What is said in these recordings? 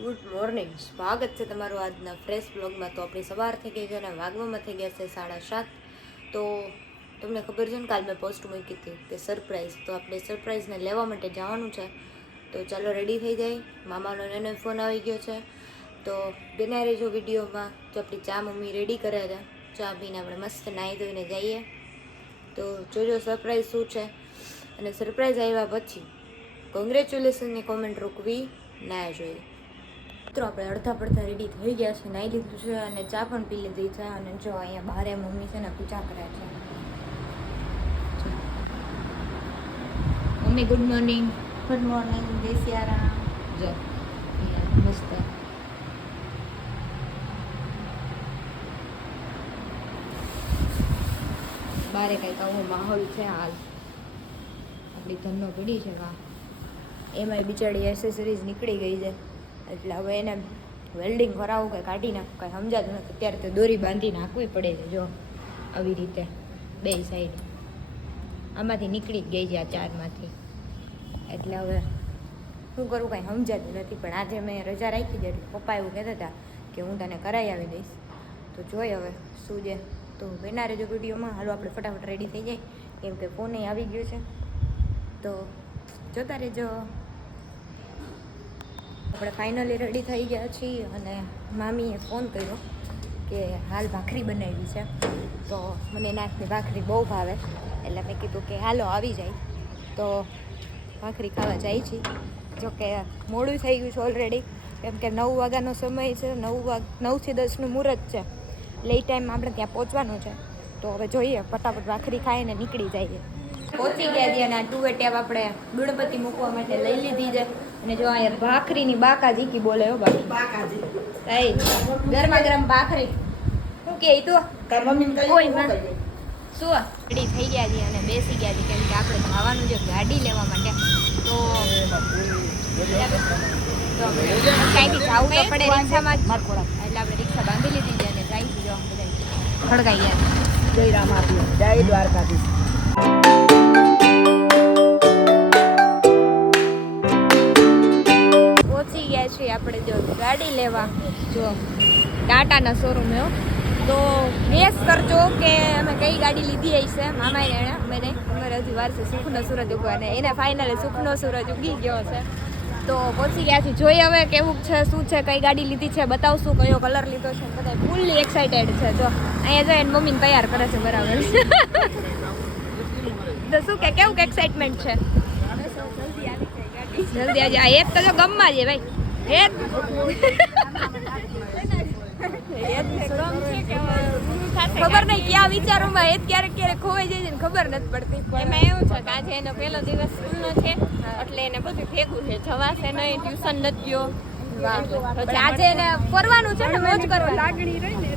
Good morning, સ્વાગત છે તમારું આજના ફ્રેશ બ્લોગમાં. તો આપણી સવાર થઈ ગઈ છે અને વાગવામાં થઈ ગયા છે 7:30. તો તમને ખબર છે ને, કાલ મેં પોસ્ટ મૂકી હતી કે સરપ્રાઈઝ, તો આપણે સરપ્રાઈઝને લેવા માટે જવાનું છે. તો ચાલો રેડી થઈ જાય. મામાનો એને ફોન આવી ગયો છે, તો બના રહેજો વિડીયોમાં. જો આપણી ચા મમ્મી રેડી કરે છે, ચા પીને આપણે મસ્ત નાહી ધોઈને જઈએ. તો જોજો સરપ્રાઈઝ શું છે, અને સરપ્રાઈઝ આવ્યા પછી કોંગ્રેચ્યુલેશનની કોમેન્ટ રોકવી ના જોઈએ. મિત્રો આપણે અડધા પડધા રેડી થઈ ગયા છે, નાહી લીધું છે અને ચા પણ પી લીધી છે. અને જો અહીંયા બહારે મમ્મી છે ને પૂજા કરે છે. Mummy good morning. Good morning, જય સિયારામ. જો મસ્ત બારે કંઈક આવો માહોલ છે. હાલ આપણી ધનનો પડી છે વાહ, એમાંય બિચારી એસેસરીઝ નીકળી ગઈ છે, એટલે હવે એને વેલ્ડિંગ કરાવવું કે કાઢી નાખવું કાંઈ સમજાતું નથી. અત્યારે તો દોરી બાંધી નાખવી પડે છે. જો આવી રીતે બે સાઈડ આમાંથી નીકળી જ ગઈ છે, આ ચારમાંથી. એટલે હવે શું કરવું કાંઈ સમજાતું નથી. પણ આજે મેં રજા રાખી છે, એટલે પપ્પા એવું કહેતા હતા કે હું તને કરાવી આવી દઈશ. તો જોઈ હવે શું છે. તો બના રહેજો વિડીયોમાં. હાલો આપણે ફટાફટ રેડી થઈ જાય, કેમ કે ફોને આવી ગયો છે. તો જોતા રહેજો. આપણે ફાઇનલી રેડી થઈ ગયા છીએ, અને મામીએ ફોન કર્યો કે હાલ ભાખરી બનાવી છે. તો મને નાચની ભાખરી બહુ ભાવે, એટલે મેં કીધું કે હાલો આવી જાય. તો ભાખરી ખાવા જાય છે. જોકે મોડું થઈ ગયું છે ઓલરેડી, કેમ કે 9 વાગ્યાનો સમય છે. 9 થી 10નું મુહૂર્ત છે, એટલે એ ટાઈમમાં આપણે ત્યાં પહોંચવાનું છે. તો હવે જોઈએ, ફટાફટ ભાખરી ખાઈને નીકળી જઈએ. પહોંચી ગયા છીએ અને આ ટુવે ટેપ આપણે ગણપતિ મૂકવા માટે લઈ લીધી છે. અને જો અહીંયા ભાખરીની બાકાજી કી બોલે હો બાકી ગરમા ગરમ ભાખરી શું કે તું શું રેડી થઈ ગયા છીએ અને બેસી ગયા છીએ, કેમ કે આપણે જવાનું છે ગાડી લેવા માટે. તો ક્યાંયથી જવું તો પડે રિક્ષામાં જ, એટલે આપણે રિક્ષા બાંધી લીધી છે અને જઈશું. જો બધા ખડકાઈ ગયા. જય રામ આપી, જય દ્વારકાધીશ. પહોંચી ગયા છીએ આપણે જો ગાડી લેવા. જો ટાટાના શોરૂમ હો. તો ગેસ કરજો કે અમે કઈ ગાડી લીધી હશે. મામાએ એણે અમે નહીં, અમારે હજી વાર છે સુખનો સૂરજ ઉગવા, અને એને ફાઇનલી સુખનો સૂરજ ઉગી ગયો છે. તો પહોંચી ગયા છીએ. જોઈએ હવે કેવું છે, શું છે, કઈ ગાડી લીધી છે, બતાવશું કયો કલર લીધો છે. બધા ફૂલ્લી એક્સાઇટેડ છે. જો અહીંયા જો એની મમ્મીને તૈયાર કરે છે બરાબર. તો શું કે કેવું એક્સાઇટમેન્ટ છે? જલ્દી આજે. આ એક તો જો ગમમાં છે ભાઈ, ખબર નહીં ક્યાં વિચારોમાં એ ક્યારેક ક્યારેક ખોવાઈ જાય છે ને ખબર નથી પડતી. એમાં એવું છે કે આજે એનો પહેલો દિવસ સ્કૂલનો છે, એટલે એને બધું ભેગું છે. જવાશે નહીં, ટ્યુશન નથી ગયો. આજે એને ફરવાનું છે ને, મોજ કરવાની લાગણી રહી ને.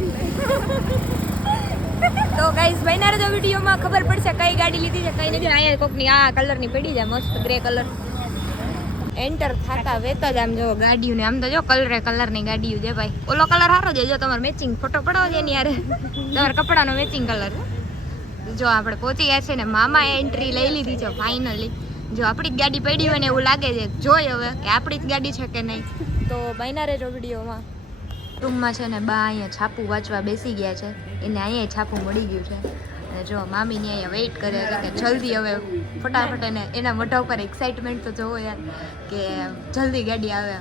તો ગાઈસ બન્યા રહેજો વિડીયોમાં, ખબર પડશે કઈ ગાડી લીધી છે કઈ નથી. અહીંયા કોકની આ કલરની પડી છે મસ્ત ગ્રે કલર. એન્ટર થતા વેત જ આમ જો ગાડીઓ ને, આમ તો જો કલરની ગાડીઓ છે ભાઈ. ઓલો કલર સારો છે, જો તમારે મેચિંગ ફોટો પડાવો છે એની યારે તમારા કપડાનો મેચિંગ કલર છે. જો આપણે પહોંચી ગયા છે ને મામાએ એન્ટ્રી લઈ લીધી છે ફાઇનલી. જો આપણી જ ગાડી પડી હોય ને એવું લાગે છે. જોઈ હવે કે આપણી જ ગાડી છે કે નહીં. તો બન્યા રહેજો વિડીયોમાં. રૂમમાં છે ને બા અહીંયા છાપું વાંચવા બેસી ગયા છે, એને અહીંયા છાપું મળી ગયું છે. અને જો મામીને અહીંયા વેઇટ કરે છે કે જલ્દી હવે ફટાફટ એને એના મોઢા ઉપર એક્સાઇટમેન્ટ તો જોવો યાર કે જલ્દી ગાડી આવે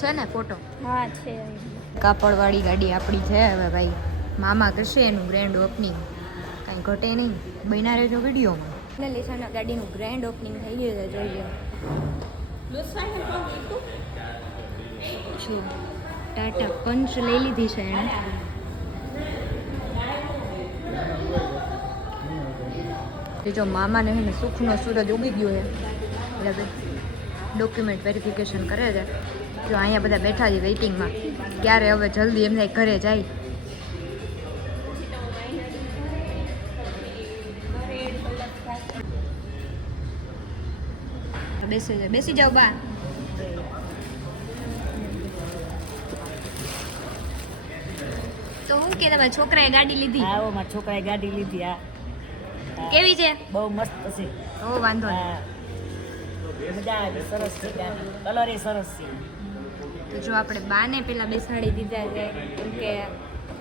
છે ને. ફોટો હા છે. કાપડવાળી ગાડી આપણી છે હવે ભાઈ. મામા કરશે એનું ગ્રેન્ડ ઓપનિંગ, કાંઈ ઘટે નહીં. બન્યા રહેજો વિડીયોમાં. ને લીસાના ગાડીનું ગ્રેન્ડ ઓપનિંગ થઈ ગયું છે, જોઈએ. જો ટાટા પંચ લઈ લીધી છે એણે. જો મામાને છે ને સુખનો સૂરજ ઉગી ગયો છે, એટલે ડોક્યુમેન્ટ વેરિફિકેશન કરે છે. જો અહીંયા બધા બેઠા છે વેઇટિંગમાં, ક્યારે હવે જલ્દી એમને ઘરે જાય. બેસી જાઓ બા. તો હું કે તમારા છોકરાએ ગાડી લીધી? હા, મારા છોકરાએ ગાડી લીધી. હા, કેવી છે? બહુ મસ્ત છે. ઓ વાંધો નહીં. મજા આવી, સરસ છે ગાડી, કલર એ સરસ છે. તો જો આપણે બાને પહેલાં બેસાડી દીધા છે કેમ કે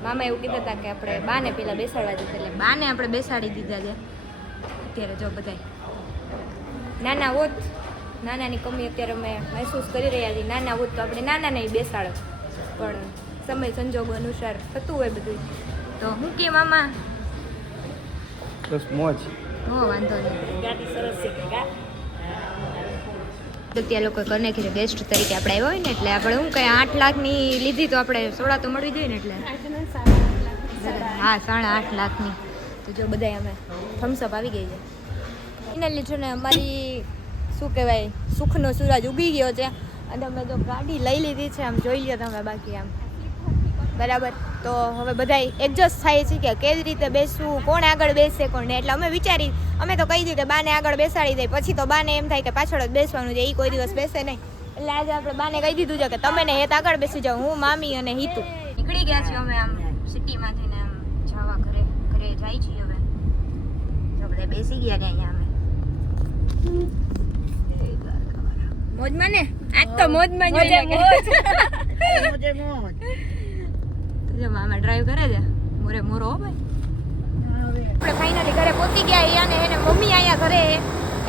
મામા એવું કીધા હતા કે આપણે બાને પહેલાં બેસાડવા જતા એટલે બાને આપણે બેસાડી દીધા છે. અત્યારે જો બધાય નાના હોત, નાનાની કમી અત્યારે અમે મહેસૂસ કરી રહ્યા છીએ. નાના હોત તો આપણે નાનાને બેસાડો, પણ સમય સંજોગો અનુસાર થતું હોય બધું. તો હું કે મામા બસ મોજ. હો વાંધો નહીં. ગાડી સરસ છે કે કા તો ત્યાં લોકો કરને ખીરે ગેસ્ટ તરીકે આપણે આવ્યા હોય ને એટલે આપણે શું કહે 8 લાખની લીધી તો આપણે સોડા તો મળવી જોઈએ ને એટલે હા 8.5 લાખની. તો જો બધાય અમે થમ્સઅપ આવી ગઈ છે ફાઇનલી છે ને અમારી શું કહેવાય સુખનો સૂરજ ઉગી ગયો છે અને અમે તો ગાડી લઈ લીધી છે. આમ જોઈ લ્યો તમે બાકી આમ બરાબર. તો હવે બધાય એડજસ્ટ થાય છે કે કેવી રીતે બેસવું, કોણ આગળ બેસશે કોણ નહીં. એટલે અમે વિચારી અમે તો કહી દીધું કે બાને આગળ બેસાડી દે, પછી તો બાને એમ થાય કે પાછળ જ બેસવાનું છે, એ કોઈ દિવસ બેસે નહીં. એટલે આજે આપણે બાને કહી દીધું છે કે તમે ને હેત આગળ બેસી જાઓ, હું મામી અને હિતુ નીકળી ગયા છીએ અમે આમ સિટીમાંથી ને આમ જવા ઘરે જાય છીએ હવે. તો બધા બેસી ગયા ને અહીંયા અમે મોજમાં ને આજ તો મોજમાં જ મોજે મોજ જો મામા ડ્રાઈવ કરે છે મોરે મોરો હો ભાઈ. આપણે ફાઇનલી ઘરે પહોંચી ગયા અને એને મમ્મી અહીંયા ઘરે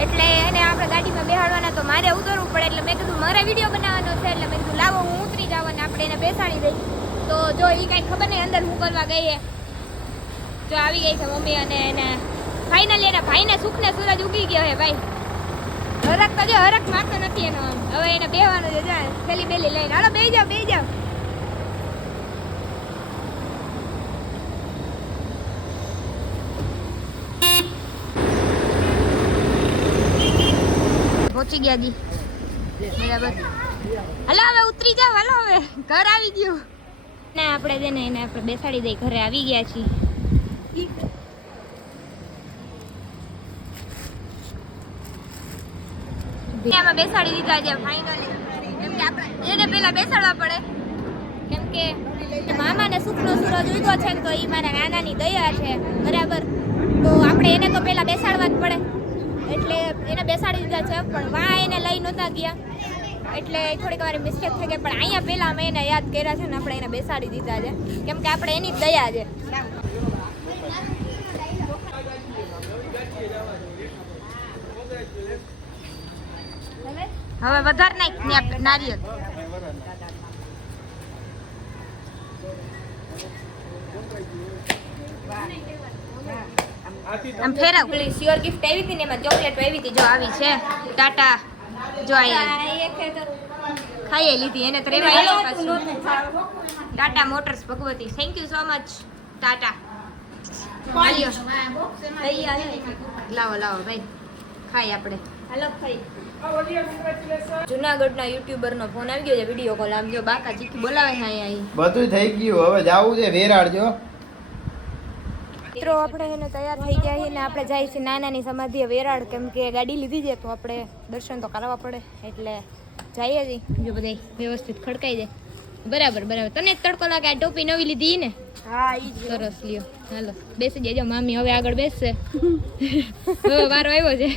એટલે એને આપણે ગાડીમાં બેહાડવાના તો મારે ઉતરવું પડે એટલે મેં કીધું મારે વિડીયો બનાવવાનો છે એટલે મેં કીધું લાવો હું ઉતરી જાવ અને આપણે એને બેસાડી દઈ. તો જો એ કાંઈ ખબર નહીં અંદર હું કરવા ગઈ જો આવી ગઈ છે મમ્મી અને એને ફાઇનલી એના ભાઈને સુખને સૂરજ ઉગી ગયો હે ભાઈ. હરક તો જો હરક મારતો નથી એનો આમ. હવે એને બેહવાનું છે જા થેલી બેલી લઈને હાલો બેહી જાવ. પહોંચી ગયા જી બરાબર. હાલો હવે ઉતરી જાવ, હાલો હવે ઘર આવી ગયું ને આપણે છે ને એને આપણે બેસાડી દઈ. ઘરે આવી ગયા છીએ. આમાં બેસાડી દીધા છે ફાઇનલી કેમ કે આપણે એને પહેલા બેસાડવા પડે કેમ કે મામાને સુખનો સૂરજ ઉગ્યો છે ને તો એ મારા નાનાની દયા છે બરાબર. તો આપણે એને તો પહેલા બેસાડવા જ પડે એટલે એને બેસાડી દીધા છે. પણ વાં એને લઈ નહોતા ગયા એટલે થોડીક વાર મિસ્ટેક થઈ ગઈ. પણ અહીંયા પહેલાં અમે એને યાદ કર્યા છે ને આપણે એને બેસાડી દીધા છે કેમ કે આપણે એની જ દયા છે. હવે વધારે નાખ નારિયેળ આમ ફેરવ. પેલી શ્યોર ગિફ્ટ આવી હતી ને એમાં ચોકલેટ આવી હતી જો આવી છે ટાટા જો આવી ખાઈ લીધી એને તો રેવા આવ્યો પાછું. Tata motors Bhagwati thank you so much Tata. લાવો ભાઈ ખાઈ આપણે હાલો ખાઈ. જુનાગઢના યુટ્યુબરનો ફોન આવી ગયો છે વિડીયો કોલ. આમ જો બાકા ચીકી બોલાવે છે અહીંયા. બધું થઈ ગયું, હવે જાવું છે વેરાડ. જો મિત્રો આપણે એને તૈયાર થઈ ગયા છીએ ને આપણે જાય છે નાનાની સમાધિએ વેરાડ કેમ કે ગાડી લીધી છે તો આપણે દર્શન તો કરવા પડે એટલે જઈએ છીએ. જો બધા વ્યવસ્થિત ખડકાઈ જાય બરાબર. તને જ તડકો લાગે આ ટોપી નવી લીધી ને? હા ઈ જ સરસ લ્યો હાલો બેસી જજો. મામી હવે આગળ બેસશે. હવે વારો આવ્યો છે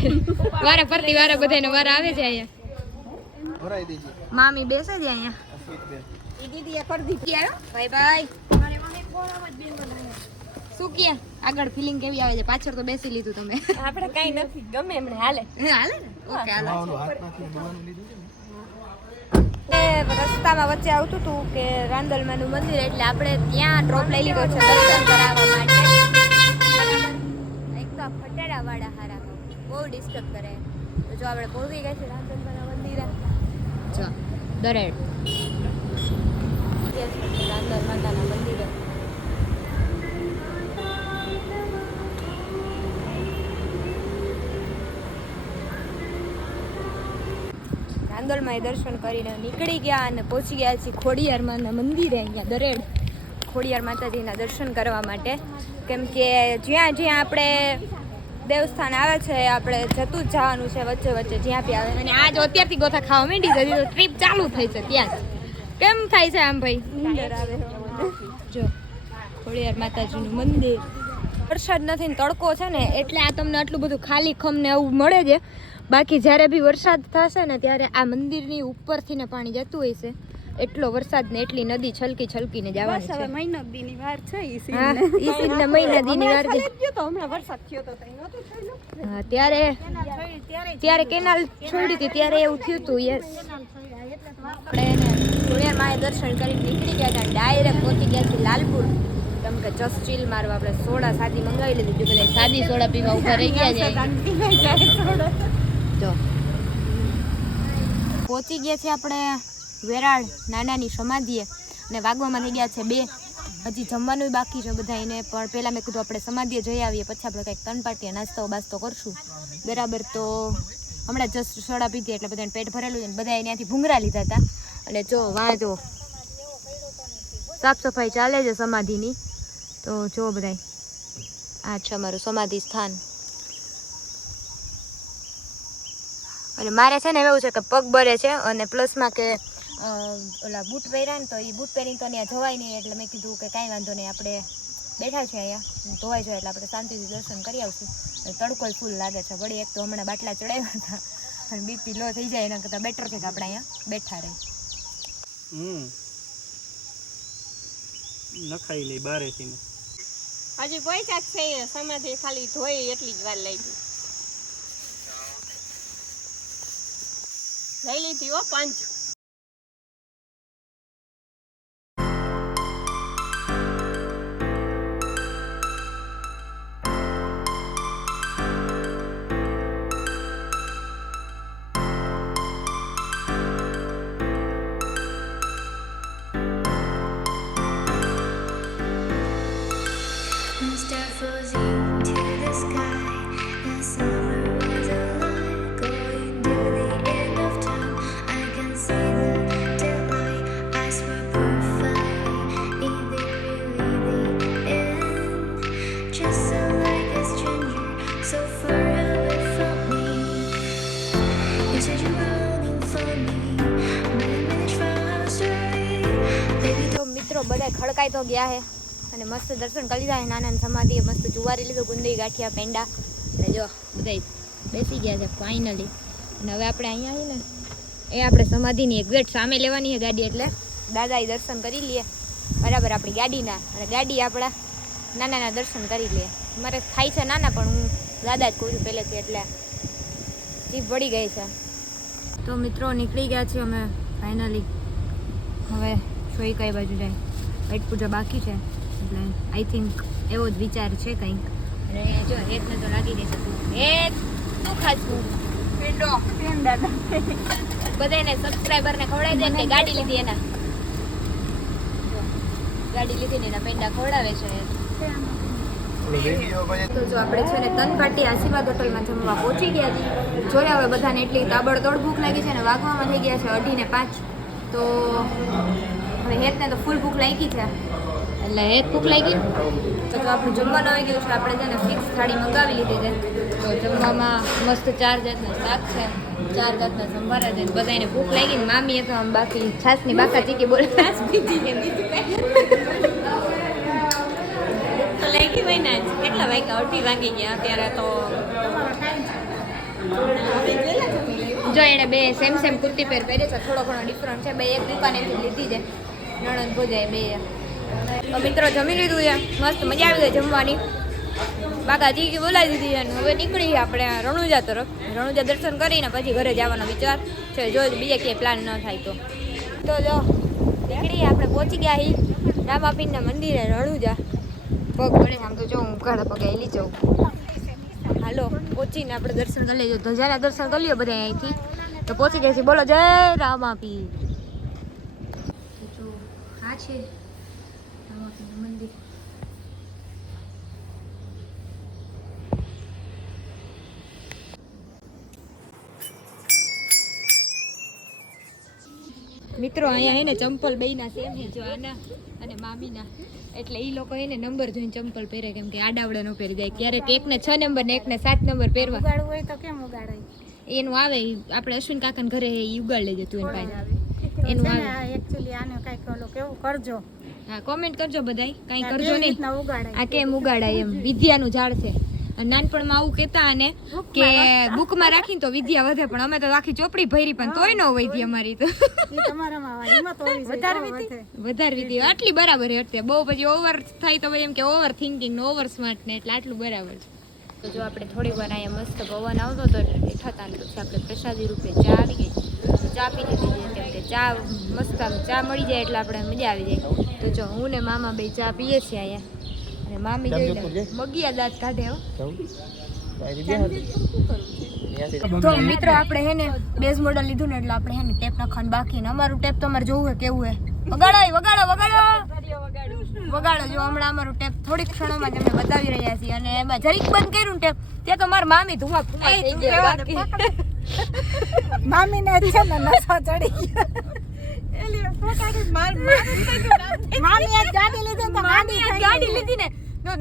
વારા ફરતી વારા બધાનો વારો આવે છે અહીંયા. ભરાઈ દેજે. મામી બેસે છે અહીંયા. ઈ દીદી કરી દીધી બાય બાય. શું કે આગળ ફિલિંગ કેવી આવે છે? પાછળ તો બેસી લીધું તમે. આપણે કાંઈ નથી ગમે એમને હાલે હાલે ને ઓકે હાલો. હાથમાંથી દવાનું લીધું છે એ ને. રસ્તામાં વચ્ચે આવતું હતું કે રાંદલમાનું મંદિર એટલે આપણે ત્યાં ડ્રોપ લઈ લીધો છે દર્શન કરાવવા માટે. એક તો ફટાડા વાળા હારા બહુ ડિસ્ટર્બ કરે. તો જો આપણે પહોંચી ગયા છે રાંદલમાના મંદિરે. જો દરેડ રાંદલ માતાના મંદિરે. રાંદલમાં દર્શન કરીને નીકળી ગયા અને પહોંચી ગયા છીએ ખોડિયાર માના મંદિરે. અહીંયા દરેડ ખોડિયાર માતાજીના દર્શન કરવા માટે કેમ કે જ્યાં આપણે દેવસ્થાન આવે છે આપણે જતું જ જવાનું છે વચ્ચે જ્યાં બી આવે. અને આ જો અત્યારથી ગોથા ખાવા માંડી જતી તો ટ્રીપ ચાલુ થઈ છે ત્યાં જ. કેમ થાય છે આમ ભાઈ? નીંદર આવે જો ખોડિયાર માતાજીનું મંદિર. વરસાદ નથી ને તડકો છે ને એટલે આ તમને આટલું બધું ખાલી ખમ ને એવું મળે છે. બાકી જ્યારે બી વરસાદ થશે ને ત્યારે આ મંદિરની ઉપરથી ને પાણી જતું હોય છે એટલો વરસાદ ને એટલી નદી છલકી છલકીને જવાની બસ હવે છે. મહિનો દીની વાર છે ઈ સીન હા ઈ સીધને મહિના દીની વાર છે. ગયો તો હમણાં વરસાદ થયો તો તઈ નહોતું થયેલું હા ત્યારે કેનાલ છોડી હતી ત્યારે એવું થયું હતું. યસ આપણે સોનિયાર માએ દર્શન કરીને નીકળી ગયા હતા. ડાયરેક્ટ પહોંચી ગયા છે લાલપુર. કેમ કે જસ્ટ ચીલ મારવા આપણે સોડા સાદી મંગાવી લીધી. બધા સાદી સોડા પીવા ઉભા રહી ગયા છે. જો પહોંચી ગયા છે આપણે વેરાળ નાનાની સમાધિએ અને વાગવામાં થઈ ગયા છે 2. હજી જમવાનું બાકી છે બધાને, પણ પહેલાં મેં કીધું આપણે સમાધિએ જઈ આવીએ, પછી આપણે કંઈક તનપાટીએ નાસ્તો બાસ્તો કરશું બરાબર. તો હમણાં જસ્ટ સોડા પીધી એટલે બધાને પેટ ભરેલું છે ને બધાએ ત્યાંથી ભૂંગરા લીધા હતા. અને જો વાંધો સાફ સફાઈ ચાલે છે સમાધિની. તો જો બધાય આ છે અમારું સમાધિ સ્થાન. અને મારે છે ને એવું છે કે પગ બરે છે અને પ્લસમાં કે ઓલા બૂટ પહેર્યા ને તો એ બૂટ પહેરીને તો ત્યાં જવાય નહીં, એટલે મેં કીધું કે કાંઈ વાંધો નહીં, આપણે બેઠા છે અહીંયા ધોવાઈ જાય એટલે આપણે શાંતિથી દર્શન કરી આવશું. તડકો ફૂલ લાગે છે વળી, એક તો હમણાં બાટલા ચડાવ્યા હતા અને બીપી લો થઈ જાય એના કરતાં બેટર છે કે આપણે અહીંયા બેઠા રહી. નખાઈ લઈ બારેથી ને હજી પહોંચ્યા જ છે સમાધિ ખાલી ધોઈ એટલી જ વાર લાગી. લઈ લીધી હો 5. Start floating to the sky. The summer was alive, going to the end of time. I can see the daylight. Eyes were perfect. Is it really the end? Just so like a stranger, so far away from me. You said you were longing for me, but I managed from our story. Baby, તો મિત્રો બધા ખડકાઈ તો ગયા હે અને મસ્ત દર્શન કરી લીધા. નાના સમાધિએ મસ્ત જુવારી લીધું, ગુંદી ગાંઠિયા પેંડા અને જો બધા બેસી ગયા છે ફાઇનલી. અને હવે આપણે અહીંયા આવીએ ને એ આપણે સમાધિની એક્ઝેક્ટ સામે લેવાની છે ગાડી, એટલે દાદાએ દર્શન કરી લઈએ બરાબર આપણી ગાડીના, અને ગાડી આપણા નાનાના દર્શન કરી લઈએ. મારે થાય છે નાના પણ હું દાદા જ કહું છું પહેલેથી, એટલે જીભ વળી ગઈ છે. તો મિત્રો નીકળી ગયા છીએ અમે ફાઇનલી. હવે જોઈ કઈ બાજુ જાય, પેટ પૂજા બાકી છે એટલે આઈ થિંક એવો જ વિચાર છે કંઈક. અને જો હેતને તો લાગી જશે. હેત શું ખાશું? બધાને સબસ્ક્રાઈબરને ખવડાવી દે કે ગાડી લીધી એના. ગાડી લીધી ને એના પેંડા ખવડાવે છે. તો જો આપણે છે ને તનપાટી આશીર્વાદ હોટલમાં જમવા પહોંચી ગયા છીએ. જોયા હવે બધાને એટલી તાબડતોડ ભૂખ લાગી છે અને વાગવામાં થઈ ગયા છે 2:05. તો હવે હેતને તો ફૂલ ભૂખ લાગી છે એટલે હેત ભૂખ લાગી તો આપણું જમવાનું આવી ગયું છે. આપણે છે ને ફિક્સ થાળી મંગાવી લીધી છે. તો જમવામાં મસ્ત 4 જાતના શાક છે, 4 જાતના સંભારા છે. બધાને ભૂખ લાગી ને મામીએ તો આમ બાકી છાસની બાકા ચીકી બોલે છાસ પીધી છે તો લાગી હોય ને કેટલા વાગ્યા 2:30 વાગી ગયા અત્યારે તો. જો એણે બે સેમ કુર્તી પહેરી છે, થોડો ઘણો ડિફરન્ટ છે. બે એક દુકાનેથી લીધી છે નણંદ ભોજાએ બે. તો મિત્રો જમી લીધું છે, મસ્ત મજા આવી ગઈ જમવાની. બાકા ચીકી બોલાવી દીધી છે અને હવે નીકળી આપણે રણુજા તરફ. રણુજા દર્શન કરીને પછી ઘરે જવાનો વિચાર છે, જો બીજા ક્યાંય પ્લાન ન થાય તો. તો જો નીકળી આપણે પહોંચી ગયા અહીં રામાપીરના મંદિરે રણુજા. પગ પડે આમ તો જો હું ઘણા પગે હેલી જાઉં. હાલો પહોંચીને આપણે દર્શન કરી લેજો. ધજાના દર્શન કરી લ્યો બધા અહીંથી. તો પહોંચી ગયા છીએ. બોલો જય રામાપીર. જો આ છે રામાપીરનું મંદિર. મિત્રો અહીંયા હે ને ચંપલ બેયના સેમ છે, જો આના અને મામીના. એટલે એ લોકો એને નંબર જોઈને ચંપલ પહેરે, કેમ કે આડાવડા ન પહેરી જાય. ક્યારેક એકને 6 નંબર ને એકને 7 નંબર પહેરવા ઉગાડવું હોય તો કેમ ઉગાડાય? એનું આવે. આપણે અશ્વિન કાકાને ઘરે એ ઉગાડ લેજો તું એને પાસે. એનું આવે. એકચ્યુઅલી આને કાંઈક ઓલો કેવું કરજો. હા કોમેન્ટ કરજો બધાય, કાંઈ કરજો નહીં. ઉગાડાય આ કેમ ઉગાડાય એમ. વિદ્યાનું ઝાડ છે નાનપણમાં આવું કહેતા અને કે બુકમાં રાખીને તો વિદ્યા વધે, પણ અમે તો આખી ચોપડી ભરી પણ તોય ન વધી અમારી તો વધારે વિધિ આટલી બરાબર હતી. બહુ પછી ઓવર થાય તો એમ કે ઓવર થિંકિંગ ને ઓવર સ્માર્ટ ને એટલે આટલું બરાબર છે. તો જો આપણે થોડી વાર અહીંયા મસ્ત પવન આવતો હતો એટલે બેઠા હતા ને પછી આપણે પ્રસાદી રૂપે ચા આવી ગઈ, ચા પી લીધી છે. કેમ કે ચા મસ્ત આમ ચા મળી જાય એટલે આપણે મજા આવી જાય. તો જો હું ને મામા બે ચા પીએ છીએ અહીંયા અને મામી જોઈ લે મગિયા દાંત કાઢે હો. તો મિત્રો આપણે હે ને બેઝ મોડલ લીધું ને એટલે આપણે હે ને ટેપ નાખવાનું બાકી ને અમારું ટેપ તમારે જોવું હે કેવું હે. વગાડો વગાડો વગાડો વગાડો. જો હમણાં અમારું ટેપ થોડીક ક્ષણોમાં તમને બતાવી રહ્યા છીએ અને એમાં જરીક બંધ કર્યું ને ટેપ ત્યાં તો મારા મામી ધુમા ફુમા થઈ ગયા બાકી. મામી ને છે ને નસો ચડી મામી ગાડી લીધી તો ગાડી લીધી ને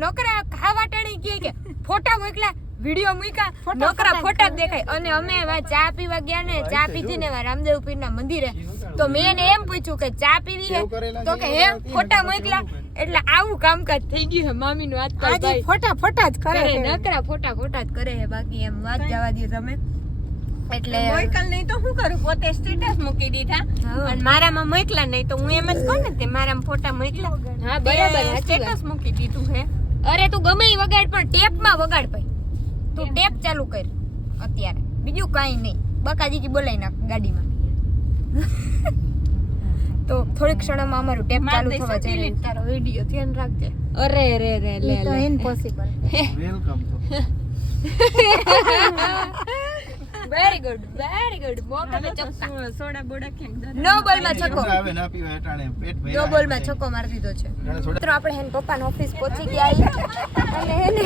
નોકરા ખાવા ટાણી કે ફોટા મોકલા વિડિયો મૂક્યા નોકરા ફોટા દેખાય. અને અમે ચા પીવા ગયા ને ચા પીધી ને રામદેવ પીર ના મંદિરે તો મેં એને એમ પૂછ્યું કે ચા પીવી હે તો કે હે ફોટા મોકલા. એટલે આવું કામકાજ થઈ ગયું હે મામી નું આજકાલ ભાઈ ફોટા જ કરે નકરા ફોટા જ કરે હે. બાકી એમ વાત જવા દો તમે. એટલે મોકલ નહીં તો હું કરું, પોતે સ્ટેટસ મૂકી દીધા અને મારામાં મોકલા નહીં તો હું એમ જ કહું ને તે મારામાં ફોટા મોકલા. હા બરાબર સ્ટેટસ મૂકી દીધું હે. અરે તું ગમે ઈ વગાડ પણ ટેપમાં વગાડ ભાઈ. તું ટેપ ચાલુ કર અત્યારે, બીજું કાંઈ નહીં. બકાજી બોલાઈ નાખ ગાડીમાં. તો થોડીક ક્ષણમાં અમારું ટેપ ચાલુ થવા જઈ રહ્યું. તારો વિડિયો ધ્યાન રાખજે. અરે રે રે લે તો લે ઇમ્પોસિબલ. વેલકમ તો વેરી ગુડ મોકા મે ચક્કા સોડા બોડા ક્યાંક નો બોલમાં છક્કો હવે ના પીવા હટાણે પેટ ભરાય. નો બોલમાં છક્કો મારી દીધો છે. મિત્રો આપણે હેન પપ્પાની ઓફિસ પહોંચી ગયા અને હેને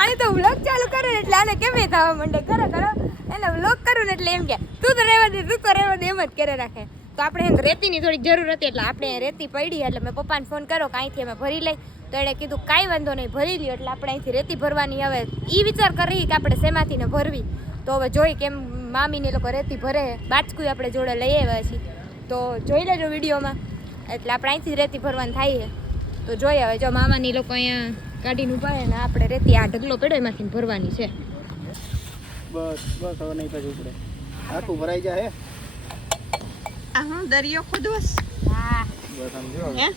આને તો વ્લોગ ચાલુ કરે ને એટલે આને કેમ થવા માંડે કરો એને વ્લોગ કરું ને એટલે એમ કે તું તો રહેવા દે એમ જ કરે રાખે. તો આપણે હેન રેતીની થોડીક જરૂર હતી એટલે આપણે રેતી પડી એટલે મેં પપ્પાને ફોન કર્યો કે અહીંથી અમે ભરી લઈ. તો એણે કીધું કાંઈ વાંધો નહીં ભરી લ્યો. એટલે આપણે અહીંથી રેતી ભરવાની હવે એ વિચાર કરી કે આપણે શેમાંથી ને ભરવી. તો હવે જોઈ કેમ મામીને લોકો રેતી ભરે બાચકું આપણે જોડે લઈ આવ્યા છીએ તો જોઈ લેજો વિડીયોમાં. એટલે આપણે અહીંથી રેતી ભરવાની થાય છે તો જોઈ હવે જો મામાની લોકો અહીંયા ગાડીને ઉભા ને આપણે રેતી આ ઢગલો પડ્યો એમાંથી ભરવાની છે. બસ હવે નહીં પછી ઉપડે આખું ભરાઈ જાય. આ હું દરિયો ખોદવસ. હા બસ સમજો હે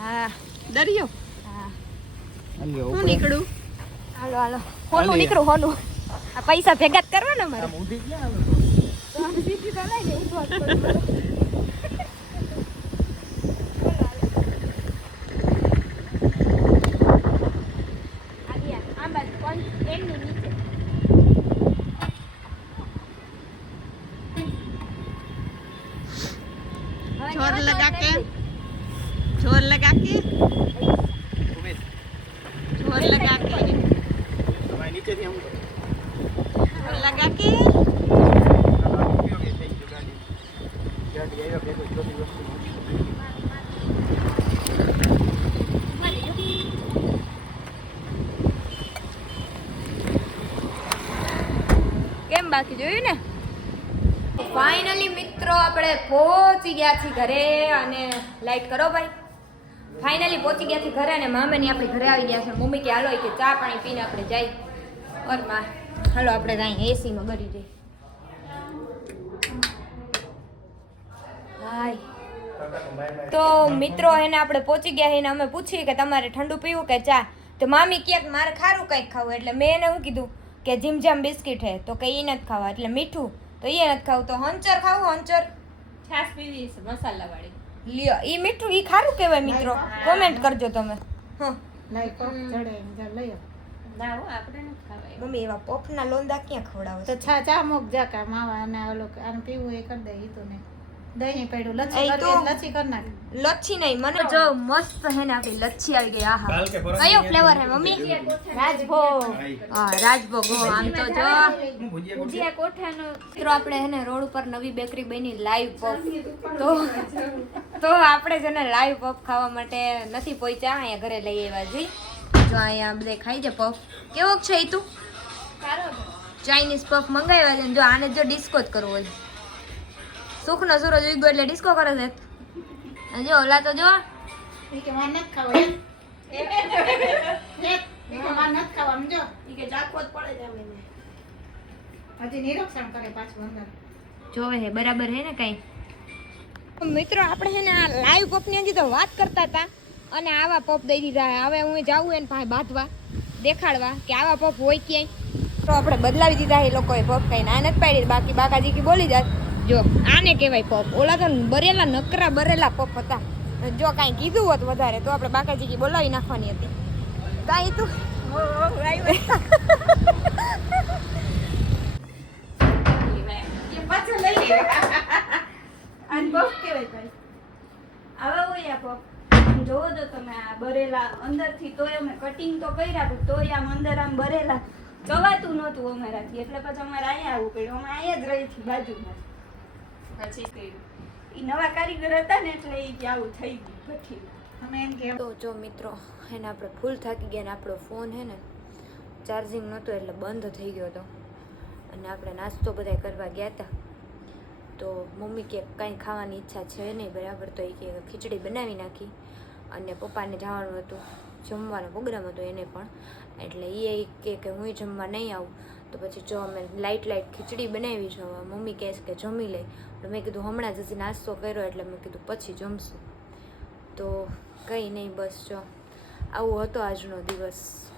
હા દરિયો હા હું નીકળું. હાલો હોનું નીકળું હોનું. આ પૈસા ભેગા જ કરવાના મારે. ઊંધી ક્યાં जोर लगा के जोर लगा के આવે? जोर लगा के તમારે નીચેથી આમ जोर लगा के ઉપયોગી થઈ ગયું ગાડી આવ્યા ભેગું બધી વસ્તુ. કેમ બાકી જોયું ને. ફાઇનલી મિત્રો આપણે પહોંચી ગયા છીએ ઘરે અને લાઈટ કરો ભાઈ. ફાઇનલી પહોંચી ગયા છીએ ઘરે અને મામાની આપણી ઘરે આવી ગયા છે. મમ્મી કે હાલો કે ચા પાણી પીને આપણે જઈ ઓર માં હાલો આપણે ત્યાં એસીમાં ગરી જઈએ. હાય તો મિત્રો એને આપણે પહોંચી ગયા એને અમે પૂછીએ કે તમારે ઠંડુ પીવું કે ચા. તો મામી કહે કે મારે ખારું કંઈક ખાવું. એટલે મેં એને શું કીધું કે જીમજામ બિસ્કિટ હે તો કે એ નથી ખાવા. એટલે મીઠું તો એ નથી ખાવું. તો હંચર ખાવું હંચર છાશ પીવી છે મસાલા વાળી. લ્યો એ મીઠું એ ખારું કહેવાય મિત્રો કોમેન્ટ કરજો તમે. હા લઈ કોક ચડે લઈ ના હો આપણે નથી ખાવાય. મમ્મી એવા પોપના લોંદા ક્યાં ખવડાવે તો ચા મોક જાકા માવા અને ઓલો આને પીવું એ કરી દે ઈ તો ને દહીં પડ્યું લચ્છી એ તો- કરી લચ્છી કરી નાખ. લચ્છી નહીં મને જો મસ્ત હે ને આપણી લચ્છી આવી ગઈ. આહા કયો ફ્લેવર હે મમ્મી? રાજભોગ હા રાજભોગ. હો, આમ તો જો હું ભુજિયા જ્યાં કોઠાનો મિત્રો આપણે હે ને રોડ ઉપર નવી બેકરી બની લાઈવ પફ. તો આપણે છે ને લાઈવ પફ ખાવા માટે નથી પહોંચ્યા અહીંયા ઘરે લઈ આવ્યા છીએ. જો અહીંયા બધે ખાઈ જાય પફ. કેવો છે એ તું? ચાઇનીઝ પફ મંગાવ્યા છે ને જો આને જો ડિસ્કો જ કરવો છે. સુખનો સૂરજ ઉગ્યો એટલે ડિસ્કો કરે છે. અને જો ઓલા તો જો ઈ કે મને નથી ખાવું એમ. મારે નથી ખાવા સમજો ઈ કે ચાખવો જ પડે છે એમને. હજી નિરીક્ષણ કરે પાછું અંદર જોવે હે બરાબર હે ને કઈ. મિત્રો આપણે હે ને આ લાઈવ પપની અંજી તો વાત કરતા હતા અને આવા પપ દઈ દીધા. હવે હું જાઉં એને પાસે બાંધવા દેખાડવા કે આવા પપ હોય ક્યાંય. તો આપણે બદલાવી દીધા એ લોકોએ પપ કઈ ના નથી પાડી. બાકી બાકાજી કી બોલી જાત જો આને કહેવાય પપ. ઓલા તો બરેલા નકરા બરેલા પપ હતા. જો કાંઈ કીધું હોત વધારે તો આપણે બાકાજી કી બોલાવી નાખવાની હતી. કાંઈ તું પાછો લઈ લેવા. આને પફ કહેવાય ભાઈ. આવા હોય આ પફ. જોવો તો તમે આ બરેલા અંદરથી તોય અમે કટિંગ તો કર્યા પણ તોય આમ અંદર આમ બરેલા ચવાતું નહોતું અમારાથી. એટલે પછી અમારે અહીંયા આવવું પડ્યું. અમે અહીંયા જ રહી હતી બાજુમાં. પછી કર્યું એ નવા કારીગર હતા ને એટલે એ કે આવું થઈ ગયું પછી. અમે એમ કે તો જો મિત્રો એને આપણે ફૂલ થાકી ગયા ને આપણો ફોન હે ને ચાર્જિંગ નહોતો એટલે બંધ થઈ ગયો હતો. અને આપણે નાસ્તો બધા કરવા ગયા હતા તો મમ્મી કે કાંઈ ખાવાની ઈચ્છા છે નહીં બરાબર. તો એ કે ખીચડી બનાવી નાખી અને પપ્પાને જવાનું હતું જમવાનો પ્રોગ્રામ હતો એને પણ. એટલે એ કે હું જમવા નહીં આવું. તો પછી જો અમે લાઇટ ખીચડી બનાવી છે. મમ્મી કહે છે કે જમી લે. તો મેં કીધું હમણાં જ હજી નાસ્તો કર્યો એટલે મેં કીધું પછી જમશું. તો કંઈ નહીં બસ જો આવો હતો આજનો દિવસ.